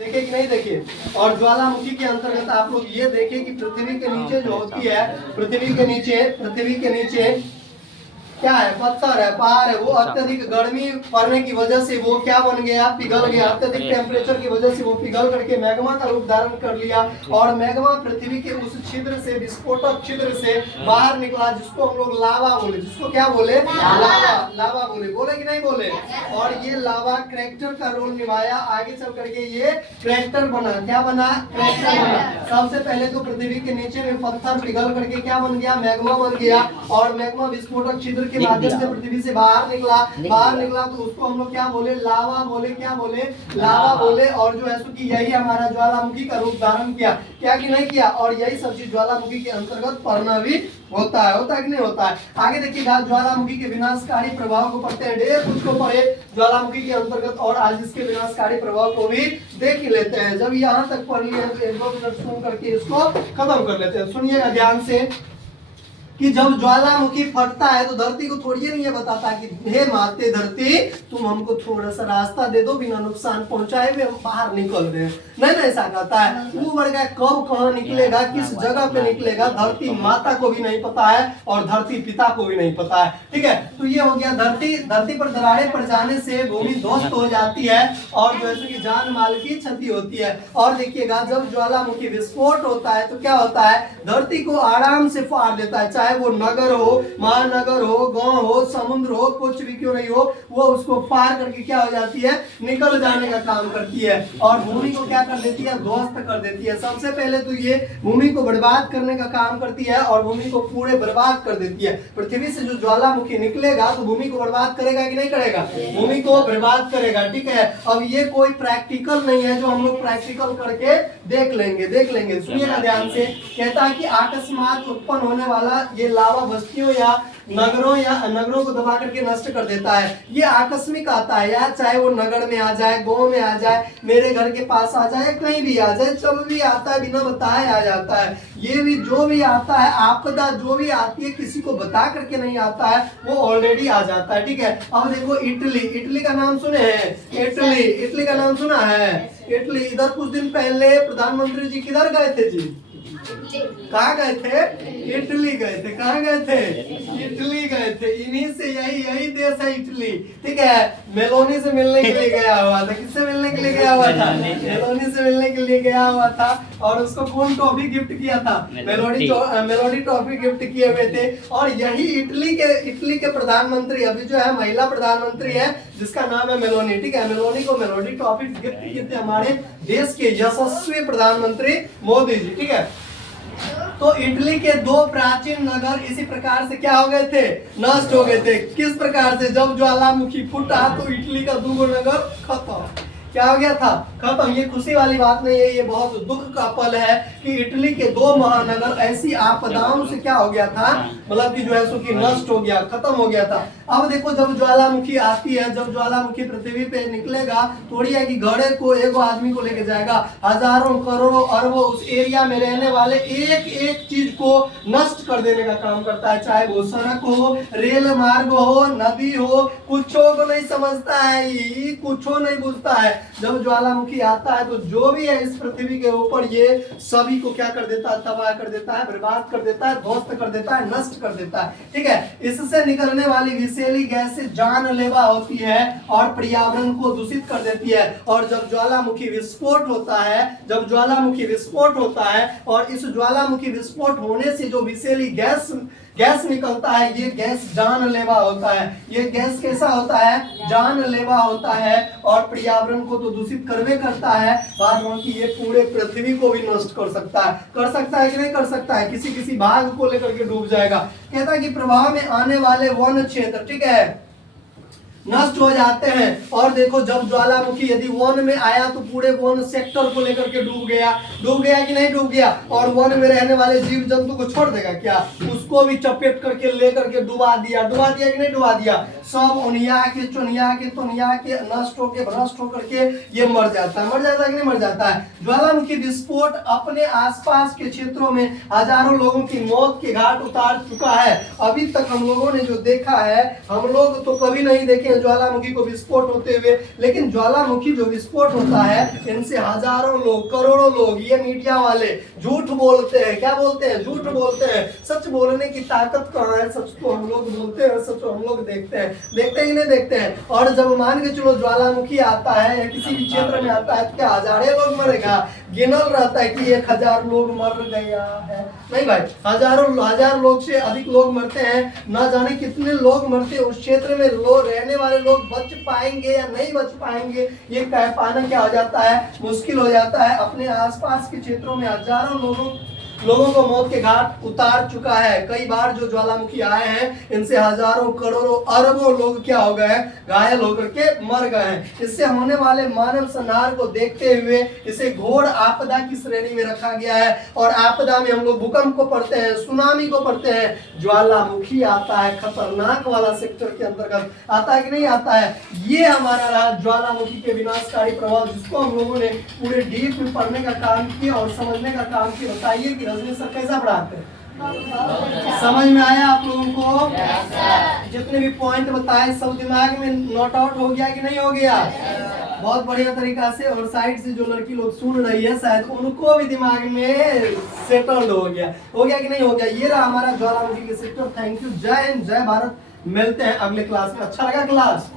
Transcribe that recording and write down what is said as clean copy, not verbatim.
देखिए कि नहीं देखिए। और ज्वालामुखी के अंतर्गत आप लोग ये देखिए कि पृथ्वी के नीचे जो होती है, पृथ्वी के नीचे क्या है, पत्थर है, पहाड़ है, वो अत्यधिक गर्मी पड़ने की वजह से वो क्या बन गया, पिघल गया। अत्यधिक टेम्परेचर की वजह से वो पिघल करके मैग्मा का रूप धारण कर लिया और मैग्मा पृथ्वी के उस छिद्र से, विस्फोटक छिद्र से बाहर निकला, जिसको हम लोग लावा बोले। जिसको क्या बोले, लावा बोले। बोले कि नहीं बोले। और ये लावा क्रैकर का रोल निभाया। आगे चल करके ये क्रैकर बना। क्या बना, क्रैकर बना। सबसे पहले तो पृथ्वी के नीचे में पत्थर पिघल करके क्या बन गया, मैग्मा बन गया। और मैग्मा विस्फोटक छिद्र के माध्यम से पृथ्वी से बाहर निकला तो उसको हम लोग क्या बोले, लावा बोले। क्या बोले, लावा बोले। और जो है सो कि यही हमारा ज्वालामुखी का रूप धारण किया, क्या कि नहीं किया। और यही सब चीज ज्वालामुखी के अंतर्गत पढ़ना भी होता है कि नहीं होता है। आगे देखिएगा, ज्वालामुखी के विनाशकारी प्रभाव को पढ़ते हैं। ढेर कुछ को पढ़े ज्वालामुखी के अंतर्गत, और आज इसके विनाशकारी प्रभाव को भी देख ही लेते हैं। जब यहाँ तक पढ़ लिया तो 1-2 मिनट सुन करके इसको खत्म कर लेते हैं। सुनिएगा ध्यान से कि जब ज्वालामुखी फटता है तो धरती को थोड़ी नहीं ये बताता कि हे माते धरती, तुम हमको थोड़ा सा रास्ता दे दो, बिना नुकसान पहुंचाए हुए हम बाहर निकल रहे हैं। नहीं ऐसा कहता है। वो बढ़ गया, कब कहाँ निकलेगा, किस जगह पे निकलेगा, धरती माता को भी नहीं पता है और धरती पिता को भी नहीं पता है। ठीक है, तो ये हो गया। धरती पर दरारें पड़ जाने से भूमि ध्वस्त हो जाती है और जैसे कि जान माल की क्षति होती है। और देखिएगा, जब ज्वालामुखी विस्फोट होता है तो क्या होता है, धरती को आराम से फाड़ देता है। चाहे वो नगर हो, महानगर हो, गांव हो, समुद्र हो, कुछ भी क्यों नहीं हो, वो उसको पार करके क्या हो जाती है, निकल जाने का काम करती है। और भूमि को क्या कर देती है, ध्वस्त कर देती है। सबसे पहले तो ये भूमि को बर्बाद करने का काम करती है और भूमि को पूरे बर्बाद कर देती है। पृथ्वी से जो ज्वालामुखी निकलेगा तो भूमि को बर्बाद करेगा कि नहीं करेगा, भूमि को बर्बाद करेगा। ठीक है, अब ये कोई प्रैक्टिकल नहीं है जो हम लोग प्रैक्टिकल करके देख लेंगे। सुनिएगा ध्यान से। कहता है कि अकस्मात उत्पन्न होने वाला ये लावा बस्तियों या नगरों को दबा करके नष्ट कर देता है। ये आकस्मिक आता है, या चाहे वो नगर में आ जाए, गांव में आ जाए, मेरे घर के पास आ जाए, कहीं भी आ जाए, जब भी आता है बिना बताए आ जाता है। ये भी जो भी आता है, आपदा जो भी आती है, किसी को बता करके नहीं आता है, वो ऑलरेडी आ जाता है। ठीक है, अब देखो इटली का नाम सुने हैं, इटली का नाम सुना है। इटली, इधर कुछ दिन पहले प्रधानमंत्री जी किधर गए थे जी, कहाँ गए थे, इटली गए थे। कहाँ गए थे, इटली गए थे। इन्हीं से यही देश है इटली। ठीक है, मेलोनी से मिलने के लिए गया हुआ था। किससे मिलने के लिए गया हुआ था, मेलोनी से मिलने के लिए गया हुआ था। और उसको कौन टॉफी गिफ्ट किया था, मेलोनी टॉफी गिफ्ट किए हुए थे। और यही इटली के प्रधानमंत्री, अभी जो है महिला प्रधानमंत्री है, जिसका नाम है मेलोनी। ठीक है, मेलोनी को मेलोनी टॉफी गिफ्ट किए थे हमारे देश के यशस्वी प्रधानमंत्री मोदी जी। ठीक है, तो इटली के 2 प्राचीन नगर इसी प्रकार से क्या हो गए थे, नष्ट हो गए थे। किस प्रकार से, जब ज्वालामुखी फूटा तो इटली का 2 नगर खत्म। क्या हो गया था, खत्म। ये खुशी वाली बात नहीं है, ये बहुत दुख का पल है कि इटली के 2 महानगर ऐसी आपदाओं से क्या हो गया था, मतलब कि जो है सो कि नष्ट हो गया, खत्म हो गया था। अब देखो, जब ज्वालामुखी आती है, जब ज्वालामुखी पृथ्वी पे निकलेगा, थोड़ी है कि घड़े को एक आदमी को लेके जाएगा, हजारों करोड़ों अरबों उस एरिया में रहने वाले एक चीज को नष्ट कर देने का काम करता है। चाहे वो सड़क हो, रेल मार्ग हो, नदी हो, कुछ को नहीं समझता है, कुछ नहीं बुझता है। जब ज्वालामुखी आता है तो जो भी है इस पृथ्वी के ऊपर, ये सभी को क्या कर देता है, तबाह कर देता है, बर्बाद कर देता है, ध्वस्त कर देता है, नष्ट कर देता है। ठीक है, इससे निकलने वाली विषैली गैस से जानलेवा होती है और पर्यावरण को दूषित कर देती है। और जब ज्वालामुखी विस्फोट होता है और इस ज्वालामुखी विस्फोट होने से जो विषैली गैस निकलता है, ये गैस जानलेवा होता है। ये गैस कैसा होता है, जानलेवा होता है और पर्यावरण को तो दूषित करवे करता है, बाद बाकी ये पूरे पृथ्वी को भी नष्ट कर सकता है कि नहीं कर सकता है। किसी भाग को लेकर के डूब जाएगा। कहता है कि प्रभाव में आने वाले वन क्षेत्र, ठीक है, नष्ट हो जाते हैं। और देखो, जब ज्वालामुखी यदि वन में आया तो पूरे वन सेक्टर को लेकर के डूब गया कि नहीं डूब गया। और वन में रहने वाले जीव जंतु को छोड़ देगा क्या, उसको भी चपेट करके लेकर के डुबा दिया कि नहीं डुबा दिया। सब उनिया के चुनिया के नष्ट होकर के ये मर जाता है कि नहीं मर जाता है। ज्वालामुखी विस्फोट अपने आसपास के क्षेत्रों में हजारों लोगों की मौत के घाट उतार चुका है। अभी तक हम लोगों ने जो देखा है, हम लोग तो कभी नहीं देखे हैं ज्वालामुखी को विस्फोट होते हुए, लेकिन ज्वालामुखी जो विस्फोट होता है इनसे हजारों लोग, करोड़ों लोग, ये मीडिया वाले झूठ बोलते हैं। क्या बोलते हैं? झूठ बोलते हैं। सच बोलने की ताकत कहाँ है? सच को हम लोग बोलते हैं, सच को हम लोग देखते हैं। देखते ही नहीं देखते हैं। और जब मान के चलो ज्वालामुखी आता है या किसी भी क्षेत्र में आता है तो क्या हजारों लोग मरेगा? गिनल रहता है कि 1000 लोग मर गया है? नहीं भाई, हजार लोग से अधिक लोग मरते हैं। ना जाने कितने लोग मरते हैं। उस क्षेत्र में लोग, रहने वाले लोग बच पाएंगे या नहीं बच पाएंगे ये कह पाना क्या हो जाता है? मुश्किल हो जाता है। अपने आसपास के क्षेत्रों में हजारों लोगों को मौत के घाट उतार चुका है। कई बार जो ज्वालामुखी आए हैं इनसे हजारों, करोड़ों, अरबों लोग क्या हो गए? घायल होकर के मर गए हैं। इससे होने वाले मानव संहार को देखते हुए इसे घोर आपदा की श्रेणी में रखा गया है। और आपदा में हम लोग भूकंप को पढ़ते हैं, सुनामी को पढ़ते हैं। ज्वालामुखी आता है खतरनाक वाला सेक्टर के अंतर्गत, आता है कि नहीं आता है? ये हमारा रहा ज्वालामुखी के विनाशकारी प्रभाव, जिसको हम लोगों ने पूरे डीप में पढ़ने का काम किया और समझने का काम किया। बताइए कि रजनी सर कैसा पढ़ाते हैं? समझ में आया आप लोगों को? जितने भी पॉइंट बताए सब दिमाग में नोट आउट हो गया कि नहीं हो गया? बहुत बढ़िया तरीका से। और साइड से जो लड़की लोग सुन रही है शायद उनको भी दिमाग में सेटल्ड हो गया कि नहीं हो गया? ये रहा हमारा ज्वालामुखी के सेक्टर। Thank you. जय हिंद, जय भारत। मिलते हैं अगले क्लास में। अच्छा लगा क्लास?